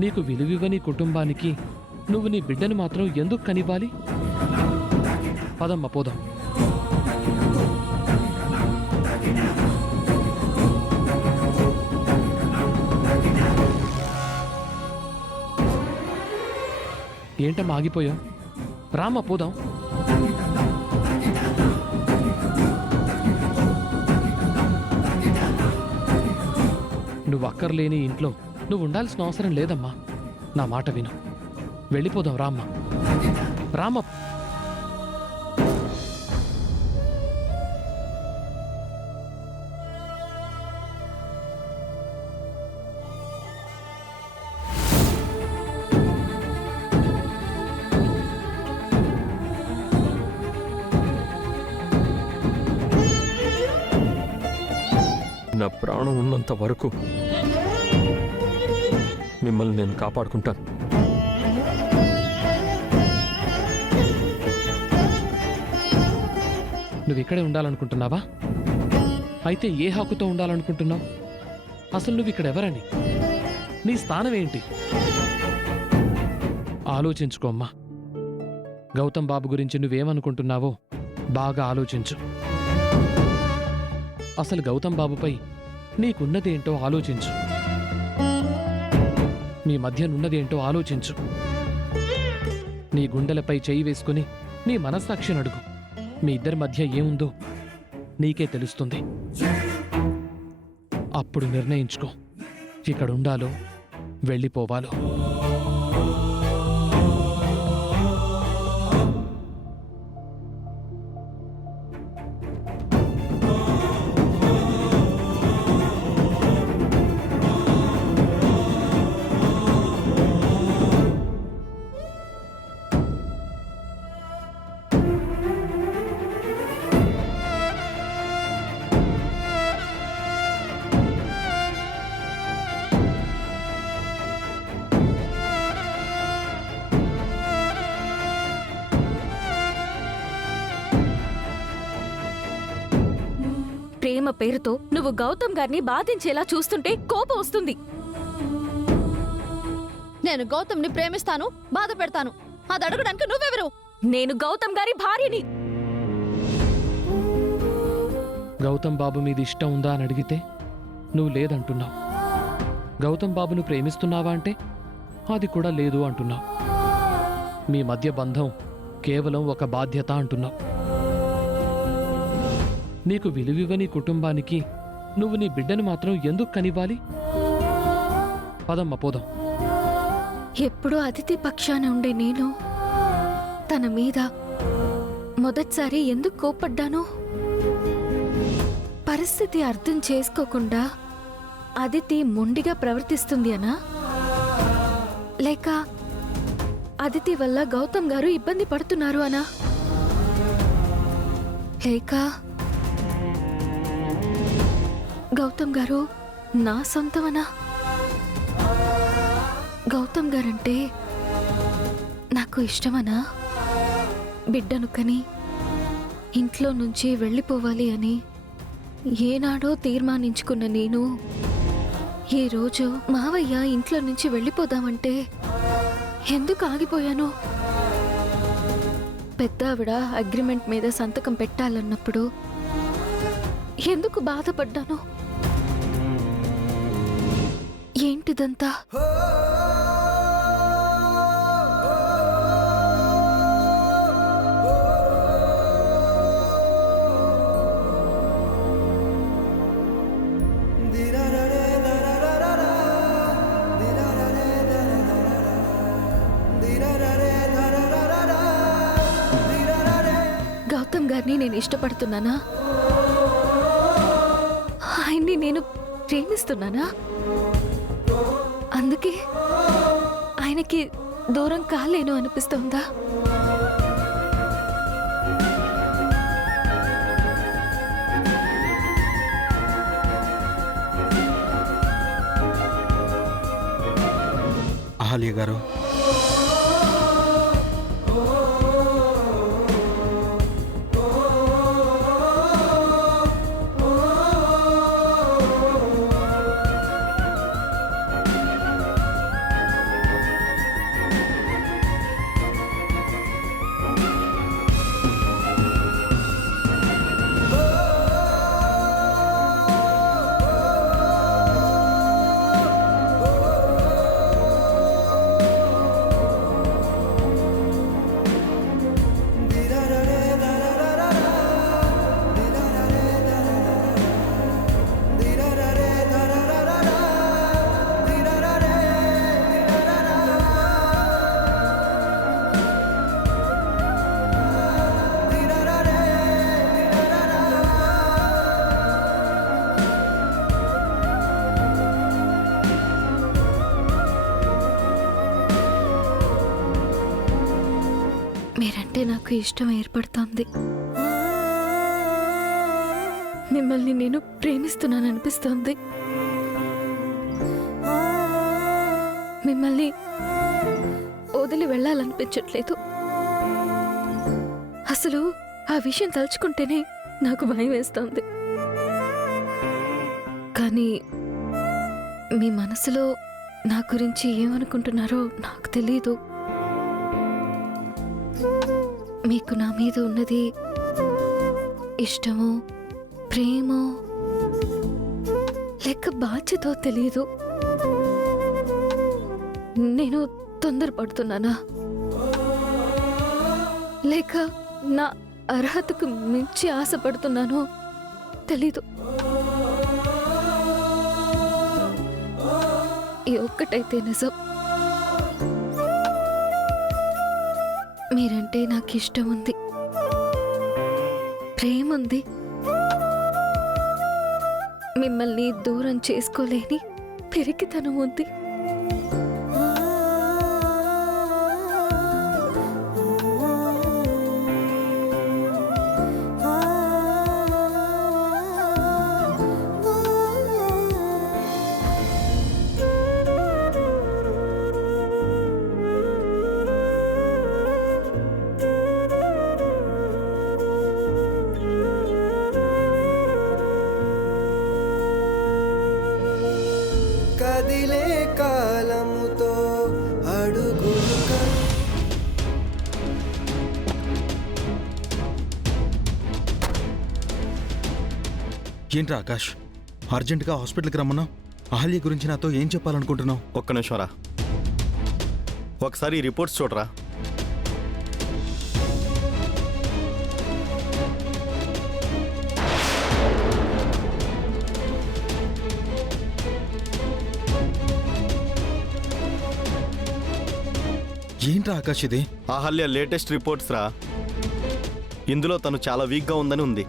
నీకు విలువివ్వని కుటుంబానికి నువ్వు నీ బిడ్డను మాత్రం ఎందుకు కనివ్వాలి? పదమ్మ పోదాం. ఏంటమ్మా ఆగిపోయావు? రామ్మ పోదాం. నువ్వు అక్కర్లేని ఇంట్లో నువ్వు ఉండాల్సిన అవసరం లేదమ్మా. నా మాట విను, వెళ్ళిపోదాం. రామ్మ రామ్మ. నా ప్రాణం ఉన్నంత వరకు మిమ్మల్ని నేను కాపాడుకుంటాను. నువ్వు ఇక్కడే ఉండాలనుకుంటున్నావా? అయితే ఏ హక్కుతో ఉండాలనుకుంటున్నావు? అసలు నువ్వు ఇక్కడ ఎవరని, నీ స్థానం ఏంటి ఆలోచించుకోమ్మా. గౌతమ్ బాబు గురించి నువ్వేమనుకుంటున్నావో బాగా ఆలోచించు. అసలు గౌతమ్ బాబుపై నీకున్నదేంటో ఆలోచించు. మీ మధ్యనున్నదేంటో ఆలోచించు. నీ గుండెలపై చేయి వేసుకుని నీ మనస్సాక్షిని అడుగు. మీ ఇద్దరి మధ్య ఏముందో నీకే తెలుస్తుంది. అప్పుడు నిర్ణయించుకో, ఇక్కడ ఉండాలో వెళ్ళిపోవాలో. ప్రేమ పేరుతో నువ్వు గౌతమ్ గారిని బాధించేలా చూస్తుంటే కోపం వస్తుంది. నేను గౌతమ్ని ప్రేమిస్తాను, బాధ పెడతాను. అది అడగడానికి నువ్వెవరు? నేను గౌతమ్ గారి భార్యని. గౌతమ్ బాబు మీద ఇష్టం ఉందా అని అడిగితే నువ్వు లేదంటున్నావు. గౌతమ్ బాబును ప్రేమిస్తున్నావా అంటే అది కూడా లేదు అంటున్నావు. మీ మధ్య బంధం కేవలం ఒక బాధ్యత అంటున్నావు. నీకు విలువివ్వని కుటుంబానికి నువ్వు నీ బిడ్డను మాత్రం ఎందుకు కనివ్వాలి? పదమ్మ పోదాం. ఎప్పుడూ అతిథి పక్షాన ఉండే నేను తన మీద మొదటిసారి ఎందుకు కోప్పడ్డాను? పరిస్థితి అర్థం చేసుకోకుండా అదితి మొండిగా ప్రవర్తిస్తుంది అనా? లేక అదితి వల్ల గౌతమ్ గారు ఇబ్బంది పడుతున్నారు అనా? లేక గౌతమ్ గారు నా సొంతమనా? గౌతమ్ గారంటే నాకు ఇష్టమనా? బిడ్డను కని ఇంట్లో నుంచి వెళ్ళిపోవాలి అని ఏనాడో తీర్మానించుకున్న నేను ఈరోజు మావయ్య ఇంట్లో నుంచి వెళ్ళిపోదామంటే ఎందుకు ఆగిపోయాను? పెద్దావిడ అగ్రిమెంట్ మీద సంతకం పెట్టాలన్నప్పుడు ఎందుకు బాధపడ్డాను? ఏంటిదంతా? గౌతమ్ గారిని నేను ఇష్టపడుతున్నానా? ఆయన్ని నేను ప్రేమిస్తున్నానా? అందుకే ఆయనకి దూరం కాలేను అనిపిస్తుందా? ఆలియా గారు, మీరంటే నాకు ఇష్టం ఏర్పడుతోంది. మిమ్మల్ని నేను ప్రేమిస్తున్నాననిపిస్తోంది. మిమ్మల్ని వదిలి వెళ్ళాలనిపించట్లేదు. అసలు ఆ విషయం తలుచుకుంటేనే నాకు భయం వేస్తోంది. కానీ మీ మనసులో నా గురించి ఏమనుకుంటున్నారో నాకు తెలీదు. మీకు నా మీద ఉన్నది ఇష్టమో ప్రేమో లేక బాధ్యతో తెలీదు. నేను తొందరపడుతున్నానా లేక నా అర్హతకు మించి ఆశపడుతున్నానో తెలీదు. ఈ ఒక్కటైతే నిజం, మీరంటే నాకు ఇష్టం ఉంది, ప్రేమ ఉంది. మిమ్మల్ని దూరం చేసుకోలేని పిరికితనం ఉంది. కదిలే కాలముతో అడుగులు ఏంట్రా ఆకాష్, అర్జెంటుగా హాస్పిటల్కి రమ్మన్నావు? అహల్య గురించి నాతో ఏం చెప్పాలనుకుంటున్నావు? ఒక్క నిమిషం రా, ఒకసారి ఈ రిపోర్ట్స్ చూడరా. ఏంట్రా ఆకాష్ ఇది? అహల్య లేటెస్ట్ రిపోర్ట్స్ రా. ఇందులో తను చాలా వీక్గా ఉందని ఉంది.